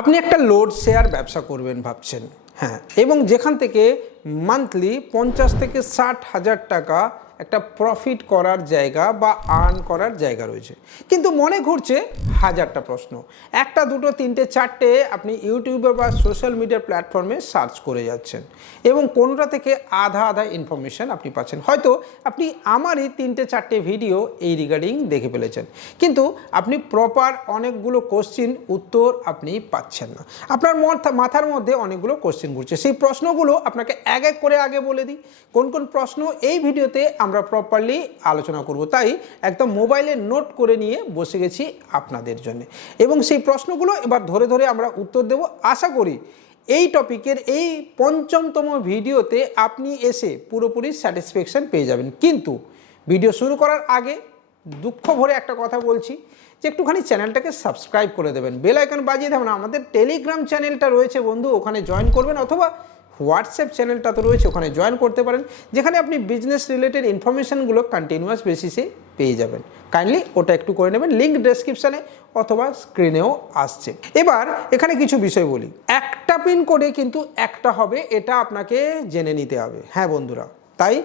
আপনি একটা load share ব্যবসা করবেন ভাবছেন হ্যাঁ এবং যেখান থেকে মান্থলি পঞ্চাশ থেকে ষাট হাজার টাকা একটা প্রফিট করার জায়গা বা আর্ন করার জায়গা রয়েছে। কিন্তু মনে ঘুরছে হাজারটা প্রশ্ন। একটা, দুটো, তিনটে, চারটে আপনি ইউটিউবে বা সোশ্যাল মিডিয়া প্ল্যাটফর্মে সার্চ করে যাচ্ছেন এবং কোনোটা থেকে আধা আধা ইনফরমেশন আপনি পাচ্ছেন। হয়তো আপনি আমারই তিনটে, চারটে ভিডিও এই রিগার্ডিং দেখে ফেলেছেন। কিন্তু আপনি প্রপার অনেকগুলো কোশ্চিন উত্তর আপনি পাচ্ছেন না। আপনার মাথা- মাথার মধ্যে অনেকগুলো কোশ্চিন ঘুরছে। সেই প্রশ্নগুলো আপনাকে এক এক করে আগে বলে দিই। কোন কোন প্রশ্ন এই ভিডিওতে আমরা প্রপারলি আলোচনা করব। তাই একদম মোবাইলে নোট করে নিয়ে বসে গেছি আপনাদের জন্য। এবং সেই প্রশ্নগুলো এবার ধরে ধরে আমরা উত্তর দেব। আশা করি এই টপিকের এই পঞ্চমতম ভিডিওতে আপনি এসে পুরোপুরি স্যাটিসফ্যাকশন পেয়ে যাবেন। কিন্তু ভিডিও শুরু করার আগে দুঃখ ভরে একটা কথা বলছি যে একটুখানি চ্যানেলটাকে সাবস্ক্রাইব করে দেবেন। বেল আইকন বাজিয়ে দেবেন। আমাদের টেলিগ্রাম চ্যানেলটা রয়েছে বন্ধু, ওখানে জয়েন করবেন অথবা হোয়াটসঅ্যাপ চ্যানেলটা তো রয়েছে, ওখানে জয়েন করতে পারেন, যেখানে আপনি বিজনেস রিলেটেড ইনফরমেশনগুলো কন্টিনিউয়াস বেসিসে পেয়ে যাবেন। কাইন্ডলি ওটা একটু করে নেবেন লিঙ্ক ডেসক্রিপশানে অথবা স্ক্রিনেও আসছে। এবার এখানে কিছু বিষয় বলি। একটা পিন কোডে কিন্তু একটা হবে, এটা আপনাকে জেনে নিতে হবে। হ্যাঁ বন্ধুরা, তাই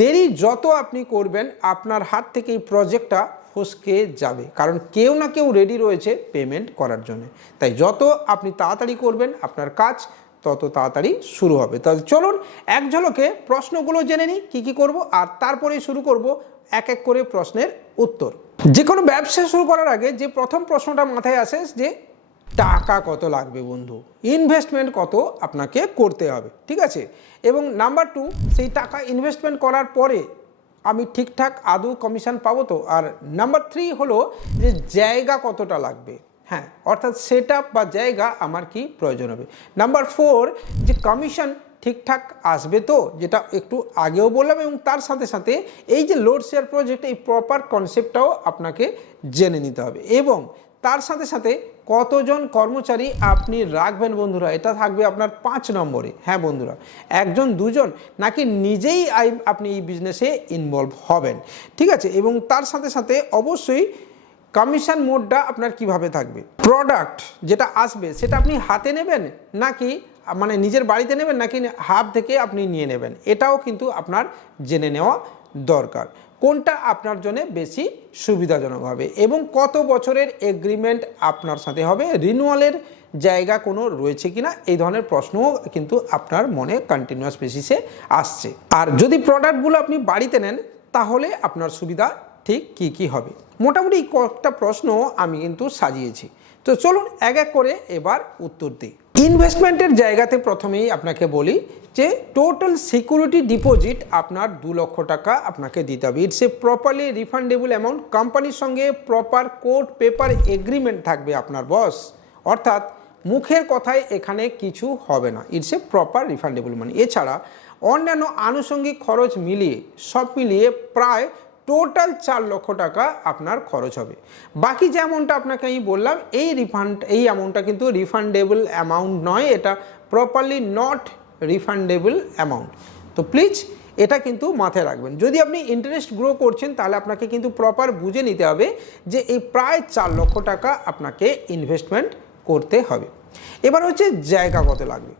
দেরি যত আপনি করবেন, আপনার হাত থেকে এই প্রজেক্টটা ফসকে যাবে। কারণ কেউ না কেউ রেডি রয়েছে পেমেন্ট করার জন্য। তাই যত আপনি তাড়াতাড়ি করবেন, আপনার কাজ তত তাড়াতাড়ি শুরু হবে। তাহলে চলুন এক ঝলকে প্রশ্নগুলো জেনে নিই, কী কী করব, আর তারপরেই শুরু করব এক এক করে প্রশ্নের উত্তর। যে কোনো ব্যবসা শুরু করার আগে যে প্রথম প্রশ্নটা মাথায় আসে যে, টাকা কত লাগবে বন্ধু? ইনভেস্টমেন্ট কত আপনাকে করতে হবে, ঠিক আছে? এবং নাম্বার টু, সেই টাকা ইনভেস্টমেন্ট করার পরে আমি ঠিকঠাক আদৌ কমিশন পাবো তো? আর নাম্বার থ্রি হলো যে, জায়গা কতটা লাগবে? হ্যাঁ অর্থাৎ সেট বা জায়গা আমার কি প্রয়োজন হবে? নাম্বার ফোর যে কমিশন ঠিকঠাক আসবে তো, যেটা একটু আগেও বললাম এবং তার সাথে সাথে এই যে লোড শেয়ার প্রজেক্ট এই প্রপার কনসেপ্টটাও আপনাকে জেনে নিতে হবে। এবং তার সাথে সাথে কতজন কর্মচারী আপনি রাখবেন বন্ধুরা, এটা থাকবে আপনার পাঁচ নম্বরে। হ্যাঁ বন্ধুরা, একজন, দুজন নাকি নিজেই আপনি এই বিজনেসে ইনভলভ হবেন। ঠিক আছে, এবং তার সাথে সাথে অবশ্যই কমিশন মোডটা আপনার কীভাবে থাকবে? প্রোডাক্ট যেটা আসবে, সেটা আপনি হাতে নেবেন নাকি মানে নিজের বাড়িতে নেবেন নাকি হাব থেকে আপনি নিয়ে নেবেন? এটাও কিন্তু আপনার জেনে নেওয়া দরকার। কোনটা আপনার জন্য বেশি সুবিধাজনক হবে? এবং কত বছরের এগ্রিমেন্ট আপনার সাথে হবে? রিনুয়ালের জায়গা কোনো রয়েছে কিনা? এই ধরনের প্রশ্নও কিন্তু আপনার মনে কন্টিনিউয়াস বেসিসে আসছে। আর যদি প্রোডাক্টগুলো আপনি বাড়িতে নেন, তাহলে আপনার সুবিধা ঠিক কি কি হবে? মোটামুটি কয়েকটা প্রশ্ন আমি কিন্তু সাজিয়েছি। তো চলুন এক এক করে এবার উত্তর দিই। ইনভেস্টমেন্টের জায়গাতে প্রথমেই আপনাকে বলি যে টোটাল সিকিউরিটি ডিপোজিট আপনার দু লক্ষ টাকা আপনাকে দিতে হবে। It's a properly refundable amount কোম্পানির সঙ্গে প্রপার কোর্ট পেপার এগ্রিমেন্ট থাকবে আপনার বস অর্থাৎ মুখের কথায় এখানে কিছু হবে না। It's a proper refundable money এছাড়া অন্যান্য আনুষঙ্গিক খরচ মিলিয়ে, সব মিলিয়ে প্রায় টোটাল চার লক্ষ টাকা আপনার খরচ হবে। বাকি যে অ্যামাউন্টটা আপনাকে আমি বললাম, এই রিফান্ড এই অ্যামাউন্টটা কিন্তু রিফান্ডেবল অ্যামাউন্ট নয়, এটা প্রপারলি নট রিফান্ডেবল অ্যামাউন্ট তো প্লিজ এটা কিন্তু মাথায় রাখবেন। যদি আপনি ইন্টারেস্ট গ্রো করছেন, তাহলে আপনাকে কিন্তু প্রপার বুঝে নিতে হবে যে এই প্রায় চার লক্ষ টাকা আপনাকে ইনভেস্টমেন্ট করতে হবে। এবার হচ্ছে জায়গা কত লাগবে।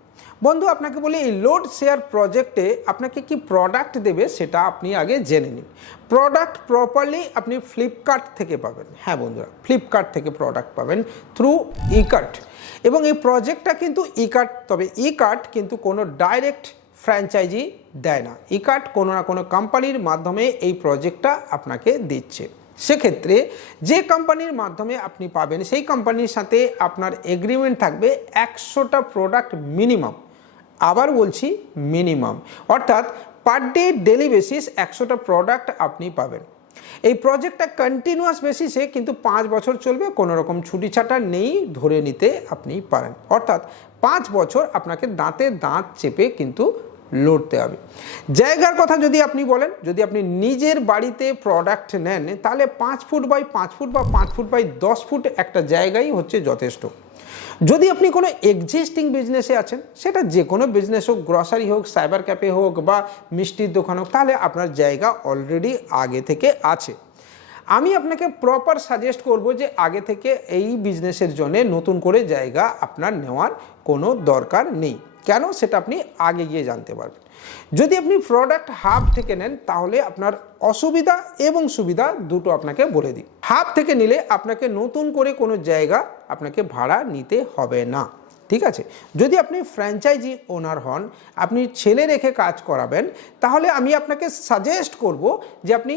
বন্ধু, আপনাকে বলি, এই লোড শেয়ার প্রজেক্টে আপনাকে কি প্রোডাক্ট দেবে সেটা আপনি আগে জেনে নিন। প্রোডাক্ট প্রপারলি আপনি ফ্লিপকার্ট থেকে পাবেন। হ্যাঁ বন্ধুরা ফ্লিপকার্ট থেকে প্রোডাক্ট পাবেন থ্রু ইকার্ট এবং এই প্রজেক্টটা কিন্তু ইকার্ট তবে ইকার্ট কিন্তু কোনো ডাইরেক্ট ফ্র্যাঞ্চাইজি দেয় না। ইকার্ট কোনো না কোনো কোম্পানির মাধ্যমে এই প্রজেক্টটা আপনাকে দিচ্ছে। সেক্ষেত্রে যে কোম্পানির মাধ্যমে আপনি পাবেন, সেই কোম্পানির সাথে আপনার এগ্রিমেন্ট থাকবে একশোটা প্রোডাক্ট মিনিমাম আবার বলছি মিনিমাম অর্থাৎ পার ডে ডেলি বেসিস একশোটা প্রোডাক্ট আপনি পাবেন। এই প্রজেক্টটা কন্টিনিউয়াস বেসিসে কিন্তু পাঁচ বছর চলবে, কোনো রকম ছুটি ছাটা নেই, ধরে নিতে আপনি পারেন। অর্থাৎ পাঁচ বছর আপনাকে দাঁতে দাঁত চেপে কিন্তু লড়তে হবে। জায়গার কথা যদি আপনি বলেন, যদি আপনি নিজের বাড়িতে প্রোডাক্ট নেন, তাহলে পাঁচ ফুট বাই পাঁচ ফুট বা পাঁচ ফুট বাই দশ ফুট একটা জায়গাই হচ্ছে যথেষ্ট। যদি আপনি কোনো এক্সিস্টিং বিজনেসে আছেন, সেটা যে কোনো বিজনেস হোক গ্রসারি হোক সাইবার ক্যাফে হোক বা মিষ্টির দোকান হোক, তাহলে আপনার জায়গা অলরেডি আগে থেকে আছে। আমি আপনাকে প্রপার সাজেস্ট করব যে আগে থেকে এই বিজনেসের জন্য নতুন করে জায়গা আপনার নেওয়ার কোনো দরকার নেই। কেন? সেটা আপনি আগে গিয়ে জানতে পারবেন। যদি আপনি প্রোডাক্ট হাব থেকে নেন, তাহলে আপনার অসুবিধা এবং সুবিধা দুটো আপনাকে বলে দিই। হাব থেকে নিলে আপনাকে নতুন করে কোনো জায়গা আপনাকে ভাড়া নিতে হবে না। ঠিক আছে? যদি আপনি ফ্র্যাঞ্চাইজি ওনার হন, আপনি ছেলে রেখে কাজ করাবেন, তাহলে আমি আপনাকে সাজেস্ট করব যে আপনি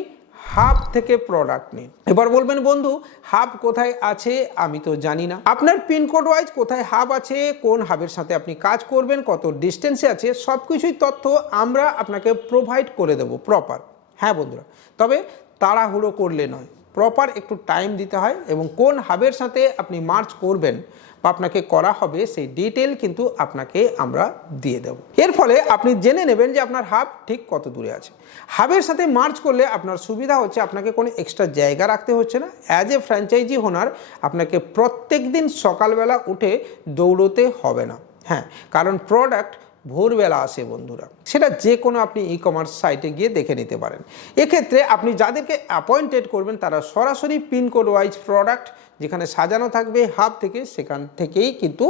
হাব থেকে প্রোডাক্ট নিন। এবার বলবেন, বন্ধু হাব কোথায় আছে? আমি তো জানি না। আপনার পিনকোড ওয়াইজ কোথায় হাব আছে, কোন হাবের সাথে আপনি কাজ করবেন, কত ডিস্টেন্সে আছে সব কিছুই তথ্য আমরা আপনাকে প্রোভাইড করে দেব প্রপার হ্যাঁ বন্ধুরা? তবে তাড়াহুড়ো করলে নয়। প্রপার একটু টাইম দিতে হয় এবং কোন হাবের সাথে আপনি মার্চ করবেন বা আপনাকে করা হবে সেই ডিটেল কিন্তু আপনাকে আমরা দিয়ে দেব। এর ফলে আপনি জেনে নেবেন যে আপনার হাব ঠিক কত দূরে আছে। হাবের সাথে মার্চ করলে আপনার সুবিধা হচ্ছে আপনাকে কোনো এক্সট্রা জায়গা রাখতে হচ্ছে না। অ্যাজ এ ফ্র্যাঞ্চাইজি হোনার আপনাকে প্রত্যেক দিন সকালবেলা উঠে দৌড়তে হবে না। হ্যাঁ কারণ প্রোডাক্ট ভোরবেলা আসে বন্ধুরা। সেটা যে কোনো আপনি ই কমার্স সাইটে গিয়ে দেখে নিতে পারেন। এক্ষেত্রে আপনি যাদেরকে অ্যাপয়েন্টেড করবেন, তারা সরাসরি পিনকোড ওয়াইজ প্রোডাক্ট যেখানে সাজানো থাকবে হাব থেকে সেখান থেকেই কিন্তু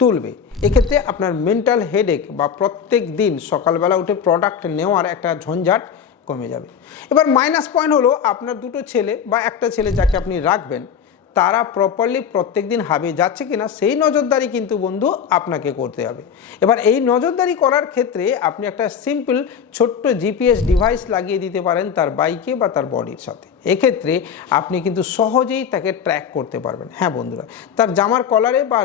তুলবে। এক্ষেত্রে আপনার মেন্টাল হেডেক বা প্রত্যেক দিন সকালবেলা উঠে প্রোডাক্ট নেওয়ার একটা ঝঞ্ঝাট কমে যাবে। এবার মাইনাস পয়েন্ট হলো আপনার দুটো ছেলে বা একটা ছেলে যাকে আপনি রাখবেন তারা প্রপারলি প্রত্যেক দিন হাবে যাচ্ছে কি না সেই নজরদারি কিন্তু বন্ধু আপনাকে করতে হবে। এবার এই নজরদারি করার ক্ষেত্রে আপনি একটা সিম্পল ছোট্ট জিপিএস ডিভাইস লাগিয়ে দিতে পারেন তার বাইকে বা তার বডির সাথে। এক্ষেত্রে আপনি কিন্তু সহজেই তাকে ট্র্যাক করতে পারবেন। হ্যাঁ বন্ধুরা, তার জামার কলারে বা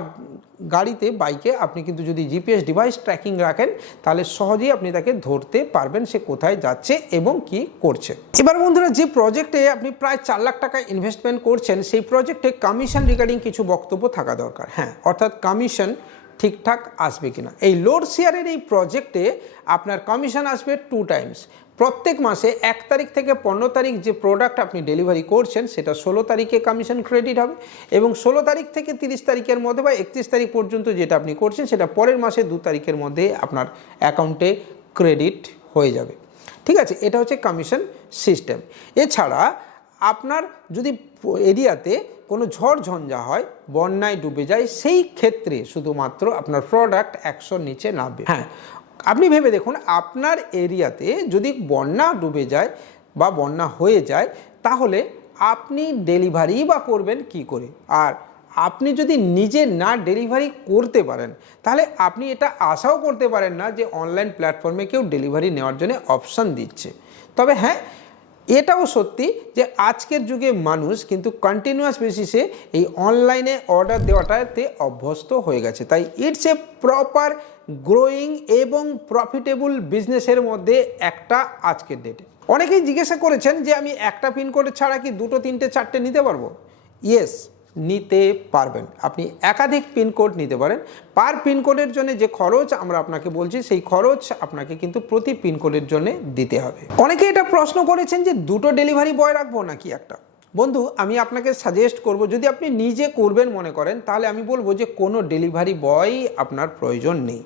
গাড়িতে বাইকে আপনি কিন্তু যদি জিপিএস ডিভাইস ট্র্যাকিং রাখেন, তাহলে সহজেই আপনি তাকে ধরতে পারবেন সে কোথায় যাচ্ছে এবং কি করছে। এবার বন্ধুরা, যে প্রজেক্টে আপনি প্রায় চার লাখ টাকা ইনভেস্টমেন্ট করছেন, সেই প্রজেক্টে কমিশন রিগার্ডিং কিছু বক্তব্য থাকা দরকার। হ্যাঁ অর্থাৎ কমিশন ঠিকঠাক আসবে কিনা। এই লোড শেয়ারের এই প্রজেক্টে আপনার কমিশন আসবে টু টাইমস প্রত্যেক মাসে এক তারিখ থেকে পনেরো তারিখ যে প্রোডাক্ট আপনি ডেলিভারি করছেন, সেটা ষোলো তারিখে কমিশন ক্রেডিট হবে এবং ষোলো তারিখ থেকে তিরিশ তারিখের মধ্যে বা একত্রিশ তারিখ পর্যন্ত যেটা আপনি করছেন, সেটা পরের মাসে দু তারিখের মধ্যে আপনার অ্যাকাউন্টে ক্রেডিট হয়ে যাবে। ঠিক আছে? এটা হচ্ছে কমিশন সিস্টেম এছাড়া আপনার যদি এরিয়াতে কোনো ঝড় ঝঞ্ঝা হয় বন্যায় ডুবে যায় সেই ক্ষেত্রে শুধুমাত্র আপনার প্রোডাক্ট একশোর নিচে নামবে। হ্যাঁ। আপনি ভেবে দেখুন আপনার এরিয়াতে যদি বন্যা ডুবে যায় বা বন্যা হয়ে যায় তাহলে আপনি ডেলিভারি বা করবেন কি করে? আর আপনি যদি নিজে না ডেলিভারি করতে পারেন তাহলে আপনি এটা আশাও করতে পারেন না যে অনলাইন প্ল্যাটফর্মে কেউ ডেলিভারি নেওয়ার জন্য অপশান দিচ্ছে। তবে হ্যাঁ এটাও সত্যি যে আজকের যুগে মানুষ কিন্তু কন্টিনিউয়াস বেসিসে এই অনলাইনে অর্ডার দেওয়াটাতে অভ্যস্ত হয়ে গেছে। তাই ইটস এ প্রপার গ্রোয়িং এবং প্রফিটেবল বিজনেসের মধ্যে একটা আজকের ডেটে অনেকেই জিজ্ঞাসা করেছেন যে আমি একটা পিনকোড ছাড়া কি দুটো, তিনটে, চারটে নিতে পারব? ইয়েস নিতে পারবেন। আপনি একাধিক পিনকোড নিতে পারেন। পার পিনকোডের জন্য যে খরচ আমরা আপনাকে বলছি, সেই খরচ আপনাকে কিন্তু প্রতি পিনকোডের জন্য দিতে হবে। অনেকে এটা প্রশ্ন করেছেন যে, দুটো ডেলিভারি বয় রাখব নাকি একটা? বন্ধু, আমি আপনাকে সাজেস্ট করব, যদি আপনি নিজে করবেন মনে করেন, তাহলে আমি বলব যে, কোনো ডেলিভারি বয় আপনার প্রয়োজন নেই।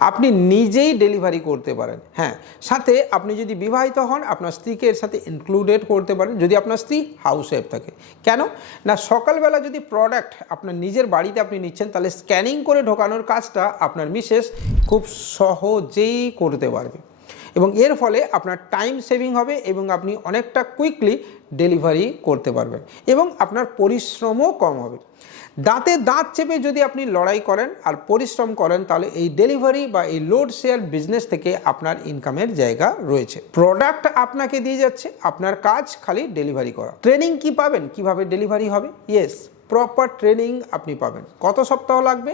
আপনি নিজেই ডেলিভারি করতে পারেন হ্যাঁ। সাথে আপনি যদি বিবাহিত হন, আপনার স্ত্রীকে এর সাথে ইনক্লুডেড করতে পারেন, যদি আপনার স্ত্রী হাউস ওয়াইফ থাকে। কেন? না, সকালবেলা যদি প্রোডাক্ট আপনার নিজের বাড়িতে আপনি নিচ্ছেন, তাহলে স্ক্যানিং করে ঢোকানোর কাজটা আপনার মিসেস খুব সহজেই করতে পারবে। এবং এর ফলে আপনার টাইম সেভিং হবে এবং আপনি অনেকটা কুইকলি ডেলিভারি করতে পারবেন এবং আপনার পরিশ্রমও কম হবে। দাঁতে দাঁত চেপে যদি আপনি লড়াই করেন আর পরিশ্রম করেন, তাহলে এই ডেলিভারি বা এই লোড শেয়ার বিজনেস থেকে আপনার ইনকামের জায়গা রয়েছে। প্রোডাক্ট আপনাকে দিয়ে যাচ্ছে, আপনার কাজ খালি ডেলিভারি করা। ট্রেনিং কি পাবেন? কীভাবে ডেলিভারি হবে? ইয়েস প্রপার ট্রেনিং আপনি পাবেন। কত সপ্তাহ লাগবে?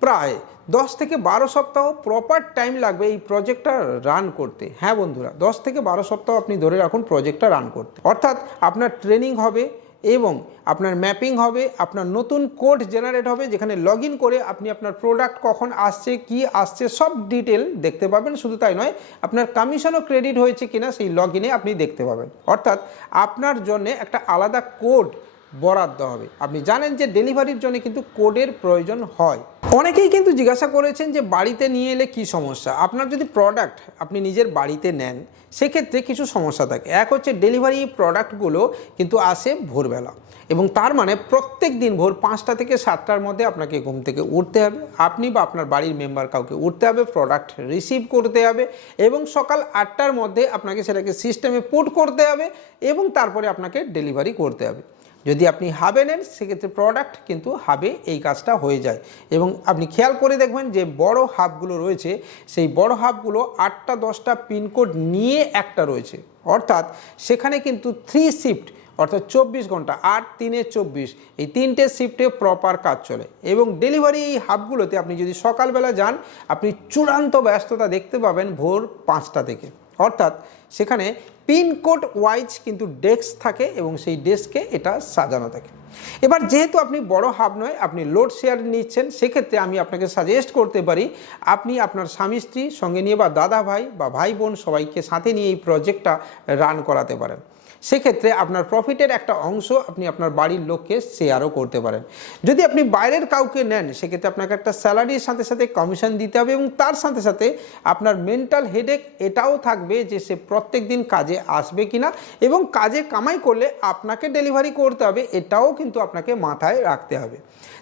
প্রায় দশ থেকে বারো সপ্তাহ প্রপার টাইম লাগবে এই প্রজেক্টটা রান করতে। হ্যাঁ বন্ধুরা, দশ থেকে বারো সপ্তাহ আপনি ধরে রাখুন প্রজেক্টটা রান করতে। অর্থাৎ আপনার ট্রেনিং হবে এবং আপনার ম্যাপিং হবে, আপনার নতুন কোড জেনারেট হবে, যেখানে লগ করে আপনি আপনার প্রোডাক্ট কখন আসছে, কি আসছে, সব ডিটেল দেখতে পাবেন। শুধু তাই নয়, আপনার কমিশনও ক্রেডিট হয়েছে কিনা, সেই লগ আপনি দেখতে পাবেন। অর্থাৎ আপনার জন্য একটা আলাদা কোড বরাদ্দ হবে। আপনি জানেন যে ডেলিভারির জন্য কিন্তু কোডের প্রয়োজন হয়। অনেকেই কিন্তু জিজ্ঞাসা করেছেন যে বাড়িতে নিয়ে এলে কি সমস্যা? আপনার যদি প্রোডাক্ট আপনি নিজের বাড়িতে নেন, সেক্ষেত্রে কিছু সমস্যা থাকে। এক হচ্ছে ডেলিভারি প্রোডাক্টগুলো কিন্তু আসে ভোরবেলা এবং তার মানে প্রত্যেক দিন ভোর পাঁচটা থেকে সাতটার মধ্যে আপনাকে ঘুম থেকে উঠতে হবে। আপনি বা আপনার বাড়ির মেম্বার কাউকে উঠতে হবে প্রোডাক্ট রিসিভ করতে হবে এবং সকাল আটটার মধ্যে আপনাকে সেটাকে সিস্টেমে পুট করতে হবে এবং তারপরে আপনাকে ডেলিভারি করতে হবে। যদি আপনি হাবে নেন, সেক্ষেত্রে প্রোডাক্ট কিন্তু হাবে এই কাজটা হয়ে যায়। এবং আপনি খেয়াল করে দেখবেন যে বড় হাবগুলো রয়েছে, সেই বড় হাবগুলো আটটা, দশটা পিনকোড নিয়ে একটা রয়েছে। অর্থাৎ সেখানে কিন্তু থ্রি শিফট অর্থাৎ চব্বিশ ঘণ্টা, আট, তিনে চব্বিশ, এই তিনটে শিফটে প্রপার কাজ চলে। এবং ডেলিভারি এই হাবগুলোতে আপনি যদি সকালবেলা যান, আপনি চূড়ান্ত ব্যস্ততা দেখতে পাবেন ভোর পাঁচটা থেকে। অর্থাৎ সেখানে পিনকোড ওয়াইজ কিন্তু ডেস্ক থাকে এবং সেই ডেস্কে এটা সাজানো থাকে। এবার যেহেতু আপনি বড় হাব নয়, আপনি লোড শেয়ার নিচ্ছেন, সেক্ষেত্রে আমি আপনাকে সাজেস্ট করতে পারি, আপনি আপনার স্বামী স্ত্রী সঙ্গে নিয়ে বা দাদা ভাই বা ভাই বোন সবাইকে সাথে নিয়ে এই প্রজেক্টটা রান করাতে পারেন। সেক্ষেত্রে আপনার প্রফিটের একটা অংশ আপনি আপনার বাড়ির লোককে শেয়ারও করতে পারেন। যদি আপনি বাইরের কাউকে নেন, সেক্ষেত্রে আপনাকে একটা স্যালারির সাথে সাথে কমিশন দিতে হবে এবং তার সাথে সাথে আপনার মেন্টাল হেডেক এটাও থাকবে যে সে প্রত্যেক দিন কাজে আসবে কিনা এবং কাজে কামাই করলে আপনাকে ডেলিভারি করতে হবে, এটাও কিন্তু আপনাকে মাথায় রাখতে হবে।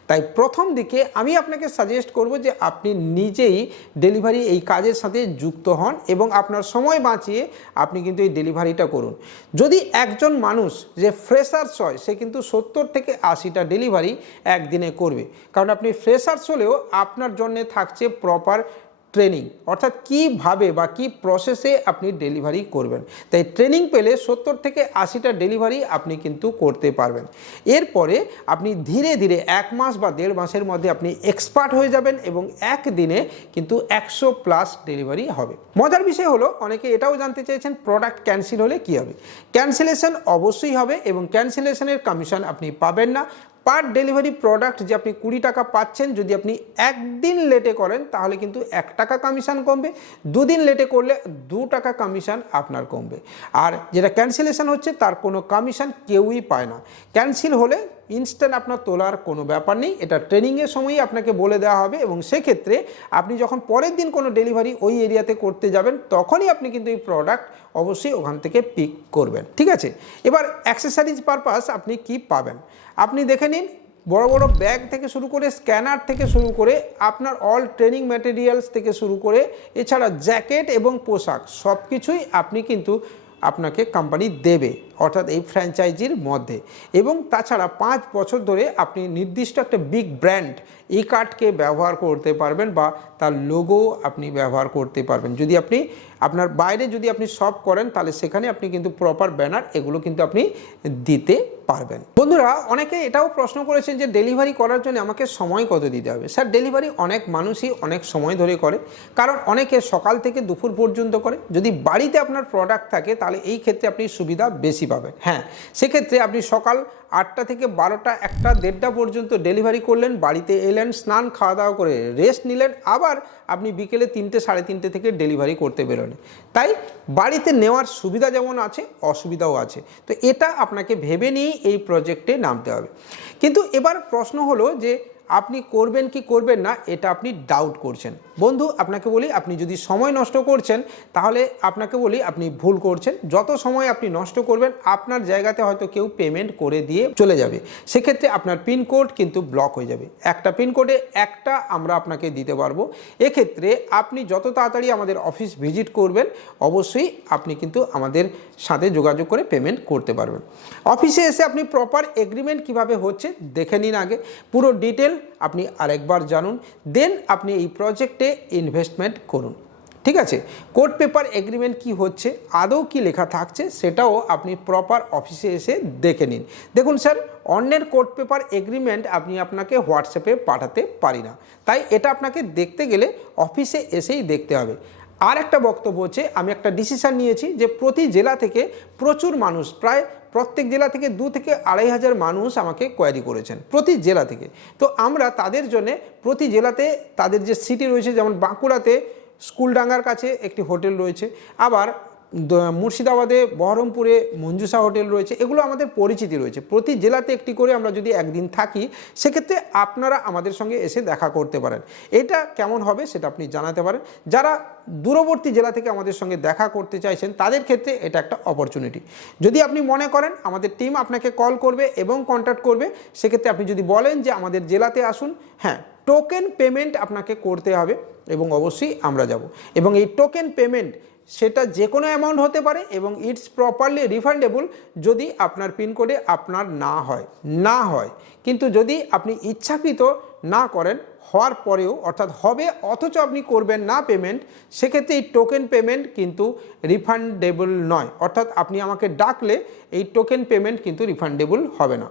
তাই প্রথম দিকে আমি আপনাকে সাজেস্ট করব যে আপনি নিজেই ডেলিভারি এই কাজের সাথে যুক্ত হন এবং আপনার সময় বাঁচিয়ে আপনি কিন্তু এই ডেলিভারিটা করুন। যদি একজন মানুষ যে ফ্রেশার্স হয়, সে কিন্তু সত্তর থেকে আশিটা ডেলিভারি একদিনে করবে। কারণ আপনি ফ্রেশার্স হলেও আপনার জন্যে থাকছে প্রপার ট্রেনিং অর্থাৎ কীভাবে বা কী প্রসেসে আপনি ডেলিভারি করবেন। তাই ট্রেনিং পেলে সত্তর থেকে আশিটা ডেলিভারি আপনি কিন্তু করতে পারবেন। এরপরে আপনি ধীরে ধীরে এক মাস বা দেড় মাসের মধ্যে আপনি এক্সপার্ট হয়ে যাবেন এবং একদিনে কিন্তু একশো প্লাস ডেলিভারি হবে। মজার বিষয় হলো, অনেকে এটাও জানতে চেয়েছেন প্রোডাক্ট ক্যান্সেল হলে কী হবে। ক্যান্সেলেশন অবশ্যই হবে এবং ক্যান্সেলেশনের কমিশন আপনি পাবেন না। পার ডেলিভারি প্রোডাক্ট যে আপনি কুড়ি টাকা পাচ্ছেন, যদি আপনি একদিন লেটে করেন, তাহলে কিন্তু এক টাকা কমিশন কমবে। দুদিন লেটে করলে দু টাকা কমিশন আপনার কমবে। আর যেটা ক্যান্সেলেশন হচ্ছে, তার কোনো কমিশন কেউই পায় না। ক্যান্সেল হলে ইনস্ট্যান্ট আপনার তোলার কোনো ব্যাপার নেই। এটা ট্রেনিংয়ের সময়ই আপনাকে বলে দেওয়া হবে এবং সেক্ষেত্রে আপনি যখন পরের দিন কোনো ডেলিভারি ওই এরিয়াতে করতে যাবেন, তখনই আপনি কিন্তু এই প্রোডাক্ট অবশ্যই ওখান থেকে পিক করবেন। ঠিক আছে? এবার অ্যাক্সেসারিজ পারপাস আপনি কি পাবেন? আপনি দেখে নিন, বড় বড় ব্যাগ থেকে শুরু করে স্ক্যানার থেকে শুরু করে আপনার অল ট্রেনিং ম্যাটেরিয়ালস থেকে শুরু করে, এছাড়া জ্যাকেট এবং পোশাক সব কিছুই আপনি কিন্তু আপনাকে কোম্পানি দেবে, অর্থাৎ এই ফ্র্যাঞ্চাইজির মধ্যে। এবং তাছাড়া পাঁচ বছর ধরে আপনি নির্দিষ্ট একটা বিগ ব্র্যান্ড এই কার্ডকে ব্যবহার করতে পারবেন বা তার লোগো আপনি ব্যবহার করতে পারবেন। যদি আপনি আপনার বাইরে যদি আপনি সব করেন, তাহলে সেখানে আপনি কিন্তু প্রপার ব্যানার এগুলো কিন্তু আপনি দিতে পারবেন। বন্ধুরা, অনেকে এটাও প্রশ্ন করেছেন যে ডেলিভারি করার জন্য আমাকে সময় কত দিতে হবে? স্যার ডেলিভারি অনেক মানুষই অনেক সময় ধরে করে। কারণ অনেকে সকাল থেকে দুপুর পর্যন্ত করে। যদি বাড়িতে আপনার প্রোডাক্ট থাকে, তাহলে এই ক্ষেত্রে আপনি সুবিধা বেশি পাবেন। হ্যাঁ সেক্ষেত্রে আপনি সকাল আটটা থেকে বারোটা, একটা দেড়টা পর্যন্ত ডেলিভারি করলেন, বাড়িতে এলেন, স্নান, খাওয়া দাওয়া করে রেস্ট নিলেন, আবার আপনি বিকেলে তিনটে, সাড়ে তিনটে থেকে ডেলিভারি করতে বেরোলেন। তাই বাড়িতে নেওয়ার সুবিধা যেমন আছে, অসুবিধাও আছে। তো এটা আপনাকে ভেবে নিয়েই এই প্রজেক্টে নামতে হবে। কিন্তু এবার প্রশ্ন হলো যে আপনি করবেন কি করবেন না, এটা আপনি ডাউট করছেন। বন্ধু, আপনাকে বলি, আপনি যদি সময় নষ্ট করছেন, তাহলে আপনাকে বলি, আপনি ভুল করছেন। যত সময় আপনি নষ্ট করবেন, আপনার জায়গাতে হয়তো কেউ পেমেন্ট করে দিয়ে চলে যাবে। সেক্ষেত্রে আপনার পিনকোড কিন্তু ব্লক হয়ে যাবে। একটা পিনকোডে একটা আমরা আপনাকে দিতে পারব। এক্ষেত্রে আপনি যত তাড়াতাড়ি আমাদের অফিস ভিজিট করবেন, অবশ্যই আপনি কিন্তু আমাদের সাথে যোগাযোগ করে পেমেন্ট করতে পারবেন। অফিসে এসে আপনি প্রপার এগ্রিমেন্ট কীভাবে হচ্ছে, দেখে নিন আগে। পুরো ডিটেল আপনি আরেকবার জানুন, দেন আপনি এই প্রজেক্টে ইনভেস্টমেন্ট করুন। ঠিক আছে? কোর্ট পেপার এগ্রিমেন্ট কি হচ্ছে, আদৌ কি লেখা থাকছে, সেটাও আপনি প্রপার অফিসে এসে দেখে নিন। দেখুন স্যার, অন্যের কোর্ট পেপার এগ্রিমেন্ট আপনি আপনাকে হোয়াটসঅ্যাপে পাঠাতে পারি না। তাই এটা আপনাকে দেখতে গেলে অফিসে এসেই দেখতে হবে। আর একটা বক্তব্য হচ্ছে, আমি একটা ডিসিশন নিয়েছি যে প্রতি জেলা থেকে প্রচুর মানুষ, প্রায় প্রত্যেক জেলা থেকে দু থেকে আড়াই হাজার মানুষ আমাকে কোয়ারি করেছেন, প্রতি জেলা থেকে। তো আমরা তাদের জন্য প্রতি জেলাতে তাদের যে সিটি রয়েছে, যেমন বাঁকুড়াতে স্কুলডাঙ্গার কাছে একটি হোটেল রয়েছে, আবার মুর্শিদাবাদে, বহরমপুরে, মঞ্জুসা হোটেল রয়েছে, এগুলো আমাদের পরিচিতি রয়েছে। প্রতি জেলাতে একটি করে আমরা যদি একদিন থাকি, সেক্ষেত্রে আপনারা আমাদের সঙ্গে এসে দেখা করতে পারেন। এটা কেমন হবে সেটা আপনি জানাতে পারেন। যারা দূরবর্তী জেলা থেকে আমাদের সঙ্গে দেখা করতে চাইছেন, তাদের ক্ষেত্রে এটা একটা অপরচুনিটি যদি আপনি মনে করেন আমাদের টিম আপনাকে কল করবে এবং কন্ট্যাক্ট করবে, সেক্ষেত্রে আপনি যদি বলেন যে আমাদের জেলাতে আসুন হ্যাঁ টোকেন পেমেন্ট আপনাকে করতে হবে এবং অবশ্যই আমরা যাব। এবং এই টোকেন পেমেন্ট সেটা যে কোনো অ্যামাউন্ট হতে পারে এবং ইটস প্রপারলি রিফান্ডেবল যদি আপনার পিনকোডে আপনার না হয় না হয়। কিন্তু যদি আপনি ইচ্ছাকৃত না করেন, হওয়ার পরেও, অর্থাৎ হবে অথচ আপনি করবেন না পেমেন্ট সেক্ষেত্রে এই টোকেন পেমেন্ট কিন্তু রিফান্ডেবল নয়। অর্থাৎ আপনি আমাকে ডাকলে এই টোকেন পেমেন্ট কিন্তু রিফান্ডেবল হবে না।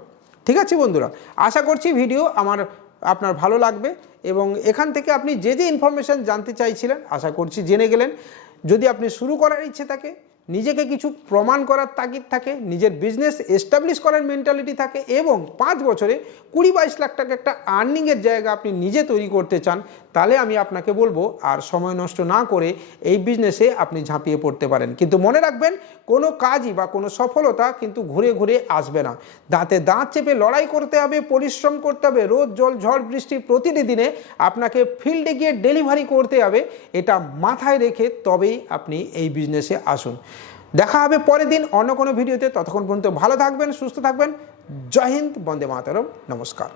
ঠিক আছে বন্ধুরা? আশা করছি ভিডিও আমার, আপনার ভালো লাগবে এবং এখান থেকে আপনি যে যে ইনফরমেশান জানতে চাইছিলেন, আশা করছি জেনে গেলেন। যদি আপনি শুরু করার ইচ্ছে থাকে নিজেকে কিছু প্রমাণ করার তাগিদ থাকে, নিজের বিজনেস এস্টাবলিশ করার মেন্টালিটি থাকে এবং পাঁচ বছরে কুড়ি বাইশ লাখ টাকা একটা আর্নিংয়ের জায়গা আপনি নিজে তৈরি করতে চান, তাহলে আমি আপনাকে বলব আর সময় নষ্ট না করে এই বিজনেসে আপনি ঝাঁপিয়ে পড়তে পারেন। কিন্তু মনে রাখবেন, কোনো কাজই বা কোনো সফলতা কিন্তু ঘুরে ঘুরে আসবে না। দাঁতে দাঁত চেপে লড়াই করতে হবে, পরিশ্রম করতে হবে, রোদ, জল, ঝড়, বৃষ্টি প্রতিটি দিনে আপনাকে ফিল্ডে গিয়ে ডেলিভারি করতে হবে, এটা মাথায় রেখে তবেই আপনি এই বিজনেসে আসুন। দেখা হবে পরের দিন অন্য কোনো ভিডিওতে। ততক্ষণ পর্যন্ত ভালো থাকবেন, সুস্থ থাকবেন। জয় হিন্দ, বন্দে মাতারম। নমস্কার।